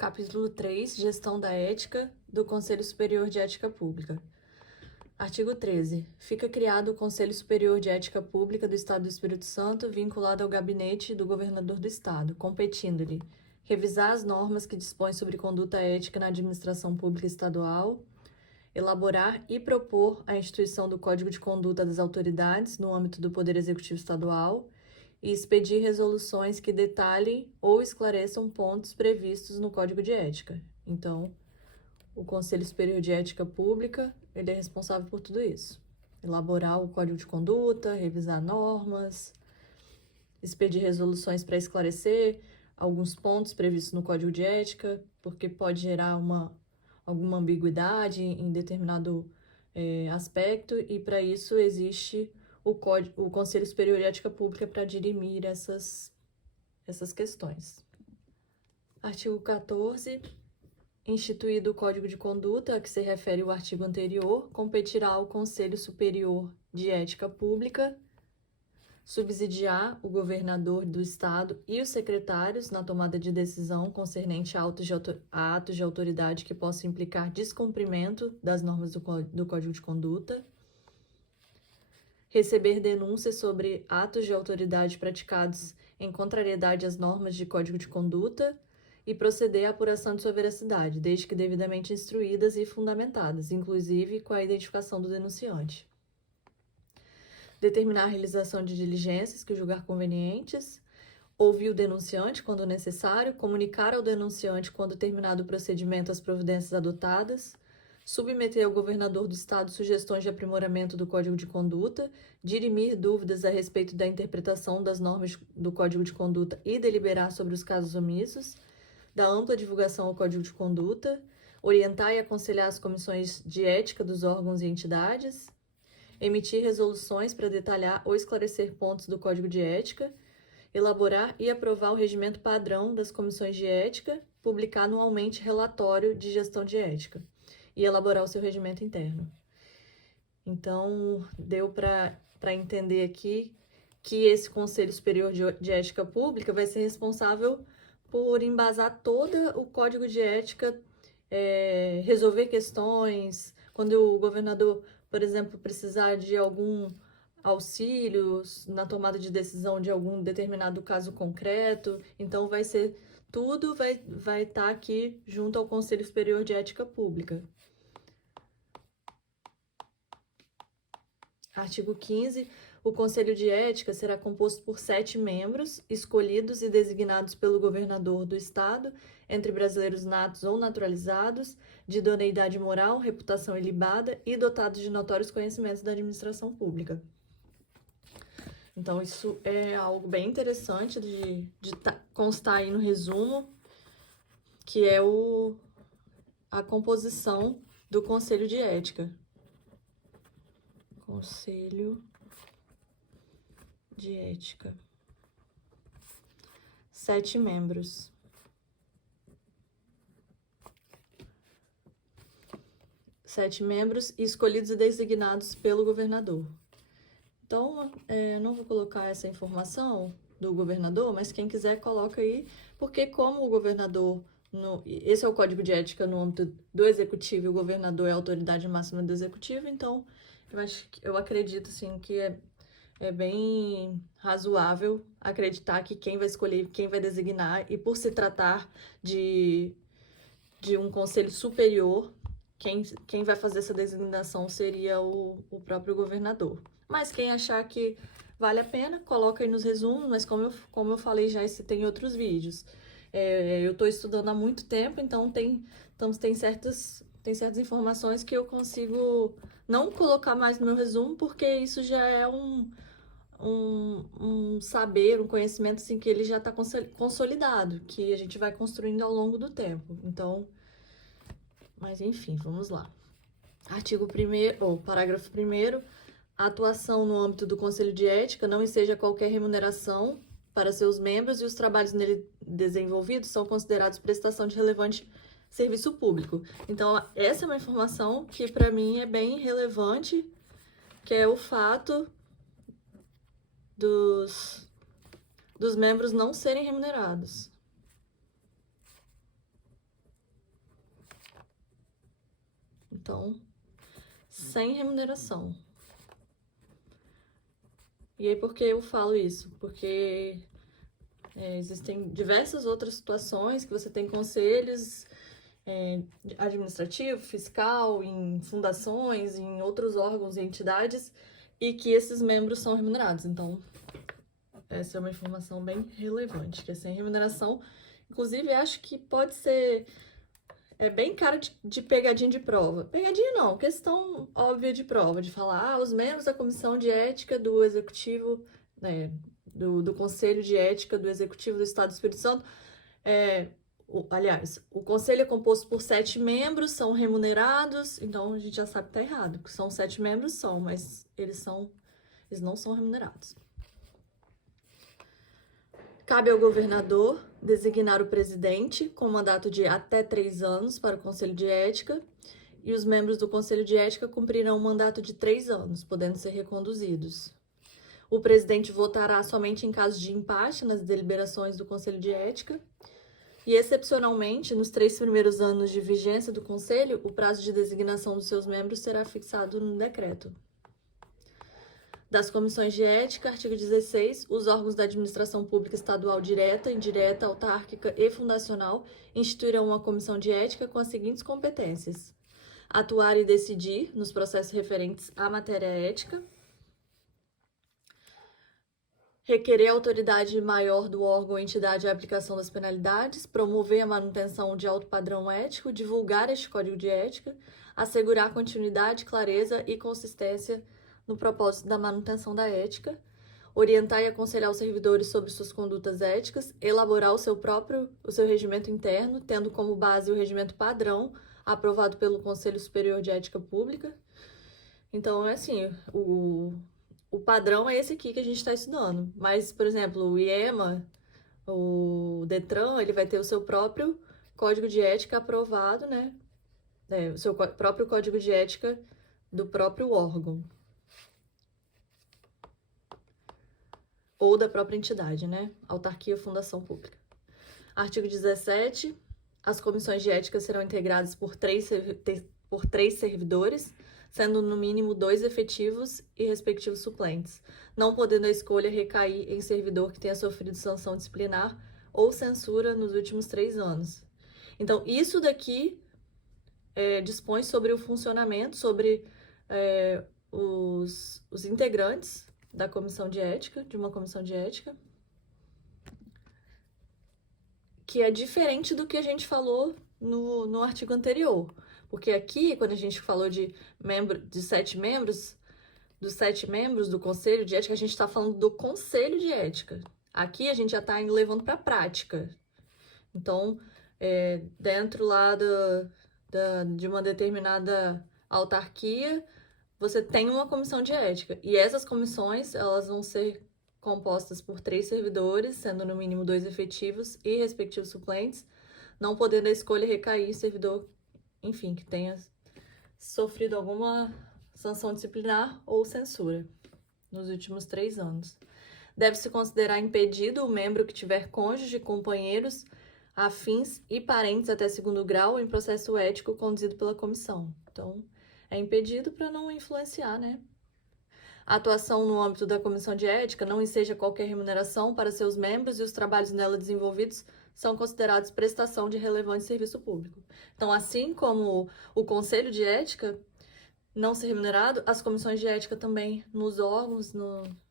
Capítulo 3, Gestão da Ética, do Conselho Superior de Ética Pública. Artigo 13. Fica criado o Conselho Superior de Ética Pública do Estado do Espírito Santo, vinculado ao gabinete do governador do Estado, competindo-lhe revisar as normas que dispõem sobre conduta ética na administração pública estadual, elaborar e propor a instituição do Código de Conduta das autoridades no âmbito do Poder Executivo Estadual e expedir resoluções que detalhem ou esclareçam pontos previstos no Código de Ética. Então, o Conselho Superior de Ética Pública, ele é responsável por tudo isso. Elaborar o Código de Conduta, revisar normas, expedir resoluções para esclarecer alguns pontos previstos no Código de Ética, porque pode gerar alguma ambiguidade em determinado aspecto, e para isso existe o Conselho Superior de Ética Pública para dirimir essas questões. Artigo 14. Instituído o Código de Conduta, a que se refere o artigo anterior, competirá ao Conselho Superior de Ética Pública subsidiar o governador do Estado e os secretários na tomada de decisão concernente a atos de autoridade que possam implicar descumprimento das normas do Código de Conduta, receber denúncias sobre atos de autoridade praticados em contrariedade às normas de Código de Conduta e proceder à apuração de sua veracidade, desde que devidamente instruídas e fundamentadas, inclusive com a identificação do denunciante. Determinar a realização de diligências que julgar convenientes, ouvir o denunciante quando necessário, comunicar ao denunciante quando terminado o procedimento as providências adotadas, submeter ao governador do Estado sugestões de aprimoramento do Código de Conduta, dirimir dúvidas a respeito da interpretação das normas do Código de Conduta e deliberar sobre os casos omissos, dar ampla divulgação ao Código de Conduta, orientar e aconselhar as comissões de ética dos órgãos e entidades, emitir resoluções para detalhar ou esclarecer pontos do Código de Ética, elaborar e aprovar o regimento padrão das comissões de ética, publicar anualmente relatório de gestão de ética e elaborar o seu regimento interno. Então, deu para entender aqui que esse Conselho Superior de Ética Pública vai ser responsável por embasar todo o Código de Ética, resolver questões, quando o governador, por exemplo, precisar de algum auxílio na tomada de decisão de algum determinado caso concreto. Então, tudo vai estar aqui junto ao Conselho Superior de Ética Pública. Artigo 15. O Conselho de Ética será composto por 7 membros, escolhidos e designados pelo governador do Estado, entre brasileiros natos ou naturalizados, de idoneidade moral, reputação ilibada e dotados de notórios conhecimentos da administração pública. Então, isso é algo bem interessante de constar aí no resumo, que é a composição do Conselho de Ética. Conselho de Ética. 7 membros. Sete membros escolhidos e designados pelo governador. Então, eu não vou colocar essa informação do governador, mas quem quiser coloca aí, porque como o governador, esse é o Código de Ética no âmbito do Executivo, e o governador é a autoridade máxima do Executivo, então eu acredito assim, que é bem razoável acreditar que quem vai escolher, quem vai designar, e por se tratar de um conselho superior, quem vai fazer essa designação seria o próprio governador. Mas quem achar que vale a pena, coloca aí nos resumos, mas como eu falei já, tem outros vídeos. Eu estou estudando há muito tempo, então tem certas informações que eu consigo não colocar mais no meu resumo, porque isso já é um saber, um conhecimento assim, que ele já está consolidado, que a gente vai construindo ao longo do tempo. Então, mas enfim, vamos lá. Artigo 1º, parágrafo 1º, a atuação no âmbito do Conselho de Ética não enseja qualquer remuneração para seus membros e os trabalhos nele desenvolvidos são considerados prestação de relevante serviço público. Então, essa é uma informação que para mim é bem relevante, que é o fato dos membros não serem remunerados. Então, sem remuneração. E aí, por que eu falo isso? Porque existem diversas outras situações que você tem conselhos administrativo, fiscal, em fundações, em outros órgãos e entidades, e que esses membros são remunerados. Então, essa é uma informação bem relevante, que é sem remuneração. Inclusive, acho que pode ser bem cara de pegadinha de prova. Pegadinha não, questão óbvia de prova, de falar, os membros da Comissão de Ética do Executivo, do Conselho de Ética do Executivo do Estado do Espírito Santo, aliás, o conselho é composto por 7 membros, são remunerados, então a gente já sabe que tá errado, que são 7 membros, mas eles não são remunerados. Cabe ao governador designar o presidente com mandato de até 3 anos para o Conselho de Ética, e os membros do Conselho de Ética cumprirão um mandato de 3 anos, podendo ser reconduzidos. O presidente votará somente em caso de empate nas deliberações do Conselho de Ética, e, excepcionalmente, nos 3 primeiros anos de vigência do Conselho, o prazo de designação dos seus membros será fixado no decreto. Das comissões de ética, artigo 16, os órgãos da administração pública estadual direta, indireta, autárquica e fundacional instituirão uma comissão de ética com as seguintes competências: atuar e decidir nos processos referentes à matéria ética, requerer a autoridade maior do órgão ou entidade a aplicação das penalidades, promover a manutenção de alto padrão ético, divulgar este código de ética, assegurar continuidade, clareza e consistência no propósito da manutenção da ética, orientar e aconselhar os servidores sobre suas condutas éticas, elaborar o seu regimento interno, tendo como base o regimento padrão, aprovado pelo Conselho Superior de Ética Pública. Então, é assim, o padrão é esse aqui que a gente está estudando. Mas, por exemplo, o IEMA, o DETRAN, ele vai ter o seu próprio código de ética aprovado, né? O seu próprio código de ética do próprio órgão. Ou da própria entidade, né? Autarquia ou fundação pública. Artigo 17. As comissões de ética serão integradas por 3 servidores, sendo no mínimo 2 efetivos e respectivos suplentes, não podendo a escolha recair em servidor que tenha sofrido sanção disciplinar ou censura nos últimos 3 anos. Então, isso daqui dispõe sobre o funcionamento, sobre os integrantes da comissão de ética, de uma comissão de ética, que é diferente do que a gente falou no artigo anterior. Porque aqui, quando a gente falou de 7 membros, dos 7 membros do Conselho de Ética, a gente está falando do Conselho de Ética. Aqui a gente já está levando para a prática. Então, dentro lá de uma determinada autarquia, você tem uma comissão de ética. E essas comissões, elas vão ser compostas por 3 servidores, sendo no mínimo 2 efetivos e respectivos suplentes, não podendo a escolha recair em servidor, enfim, que tenha sofrido alguma sanção disciplinar ou censura nos últimos 3 anos. Deve-se considerar impedido o membro que tiver cônjuge, companheiros, afins e parentes até 2º grau em processo ético conduzido pela comissão. Então, é impedido para não influenciar, né? A atuação no âmbito da comissão de ética não enseja qualquer remuneração para seus membros e os trabalhos nela desenvolvidos são considerados prestação de relevante serviço público. Então, assim como o Conselho de Ética não ser remunerado, as comissões de ética também nos órgãos,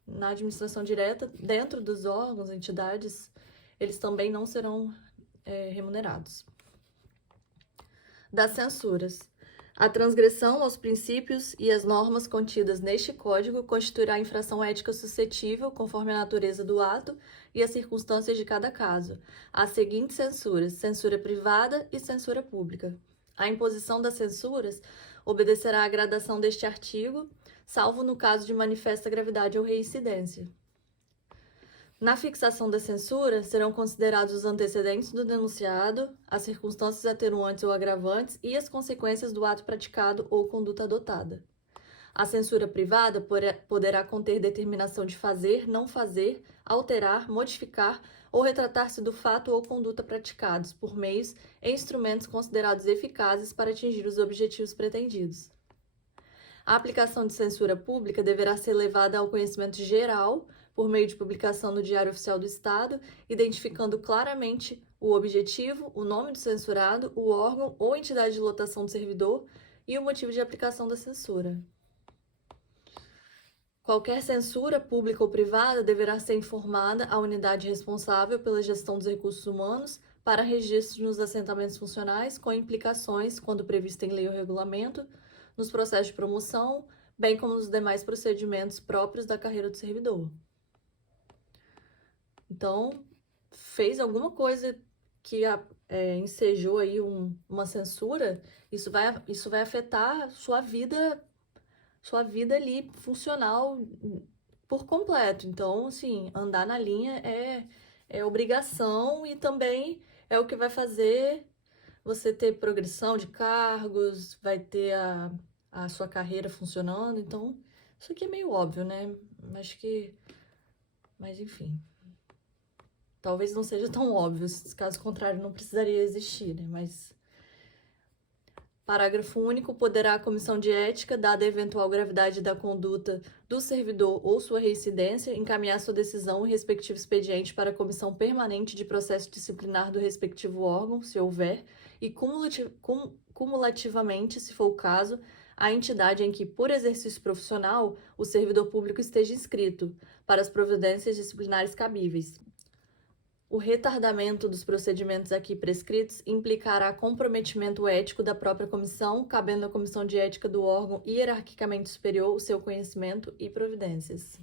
na administração direta, dentro dos órgãos, entidades, eles também não serão remunerados. Das censuras. A transgressão aos princípios e às normas contidas neste Código constituirá infração ética suscetível, conforme a natureza do ato e as circunstâncias de cada caso, às seguintes censuras: censura privada e censura pública. A imposição das censuras obedecerá à gradação deste artigo, salvo no caso de manifesta gravidade ou reincidência. Na fixação da censura, serão considerados os antecedentes do denunciado, as circunstâncias atenuantes ou agravantes e as consequências do ato praticado ou conduta adotada. A censura privada poderá conter determinação de fazer, não fazer, alterar, modificar ou retratar-se do fato ou conduta praticados por meios e instrumentos considerados eficazes para atingir os objetivos pretendidos. A aplicação de censura pública deverá ser levada ao conhecimento geral por meio de publicação no Diário Oficial do Estado, identificando claramente o objetivo, o nome do censurado, o órgão ou entidade de lotação do servidor e o motivo de aplicação da censura. Qualquer censura, pública ou privada, deverá ser informada à unidade responsável pela gestão dos recursos humanos para registro nos assentamentos funcionais, com implicações, quando previsto em lei ou regulamento, nos processos de promoção, bem como nos demais procedimentos próprios da carreira do servidor. Então, fez alguma coisa que ensejou aí uma censura, isso vai afetar sua vida ali funcional por completo. Então, assim, andar na linha é obrigação e também é o que vai fazer você ter progressão de cargos, vai ter a sua carreira funcionando. Então, isso aqui é meio óbvio, né? Mas enfim. Talvez não seja tão óbvio, caso contrário não precisaria existir, né? Mas parágrafo único, poderá a comissão de ética, dada a eventual gravidade da conduta do servidor ou sua reincidência, encaminhar sua decisão e respectivo expediente para a comissão permanente de processo disciplinar do respectivo órgão, se houver, e cumulativamente, se for o caso, a entidade em que, por exercício profissional, o servidor público esteja inscrito, para as providências disciplinares cabíveis. O retardamento dos procedimentos aqui prescritos implicará comprometimento ético da própria comissão, cabendo à comissão de ética do órgão hierarquicamente superior o seu conhecimento e providências.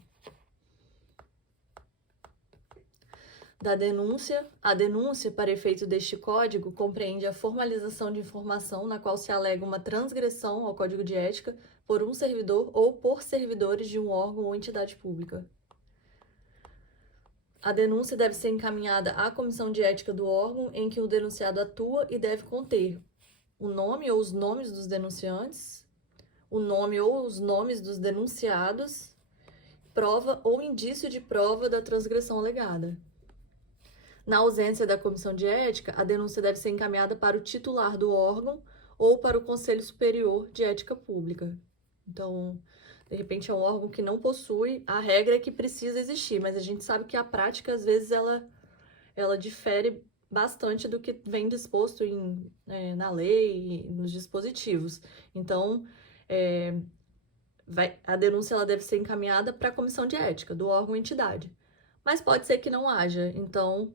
Da denúncia. A denúncia, para efeito deste Código, compreende a formalização de informação na qual se alega uma transgressão ao Código de Ética por um servidor ou por servidores de um órgão ou entidade pública. A denúncia deve ser encaminhada à comissão de ética do órgão em que o denunciado atua e deve conter o nome ou os nomes dos denunciantes, o nome ou os nomes dos denunciados, prova ou indício de prova da transgressão alegada. Na ausência da comissão de ética, a denúncia deve ser encaminhada para o titular do órgão ou para o Conselho Superior de Ética Pública. Então, de repente é um órgão que não possui, a regra é que precisa existir, mas a gente sabe que a prática, às vezes, ela difere bastante do que vem disposto na lei e nos dispositivos. Então, a denúncia ela deve ser encaminhada para a comissão de ética do órgão ou entidade. Mas pode ser que não haja, então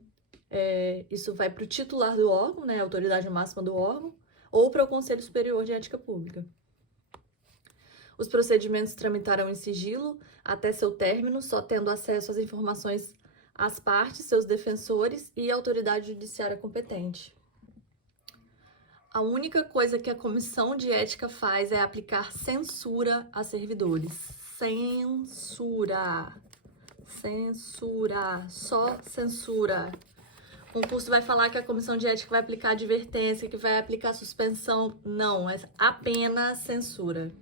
isso vai para o titular do órgão, né, a autoridade máxima do órgão, ou para o Conselho Superior de Ética Pública. Os procedimentos tramitarão em sigilo até seu término, só tendo acesso às informações às partes, seus defensores e a autoridade judiciária competente. A única coisa que a comissão de ética faz é aplicar censura a servidores. Censura. Censura. Só censura. O concurso vai falar que a comissão de ética vai aplicar advertência, que vai aplicar suspensão. Não, é apenas censura.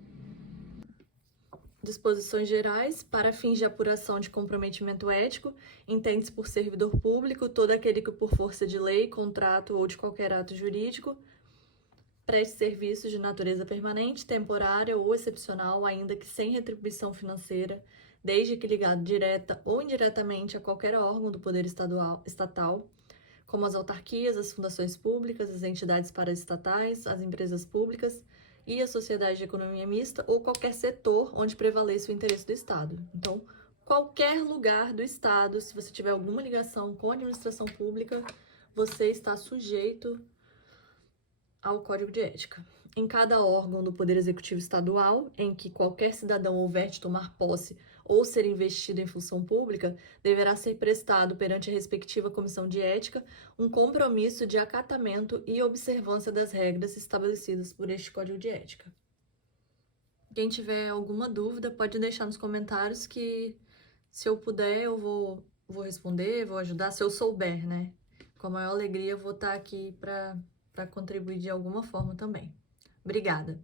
Disposições gerais. Para fins de apuração de comprometimento ético, entende-se por servidor público todo aquele que, por força de lei, contrato ou de qualquer ato jurídico, preste serviços de natureza permanente, temporária ou excepcional, ainda que sem retribuição financeira, desde que ligado direta ou indiretamente a qualquer órgão do poder estatal, como as autarquias, as fundações públicas, as entidades paraestatais, as empresas públicas e a sociedade de economia mista ou qualquer setor onde prevaleça o interesse do Estado. Então, qualquer lugar do Estado, se você tiver alguma ligação com a administração pública, você está sujeito ao Código de Ética. Em cada órgão do Poder Executivo Estadual, em que qualquer cidadão houver de tomar posse ou ser investido em função pública, deverá ser prestado perante a respectiva comissão de ética um compromisso de acatamento e observância das regras estabelecidas por este Código de Ética. Quem tiver alguma dúvida, pode deixar nos comentários que, se eu puder, eu vou responder, vou ajudar, se eu souber, né? Com a maior alegria, eu vou estar aqui para contribuir de alguma forma também. Obrigada!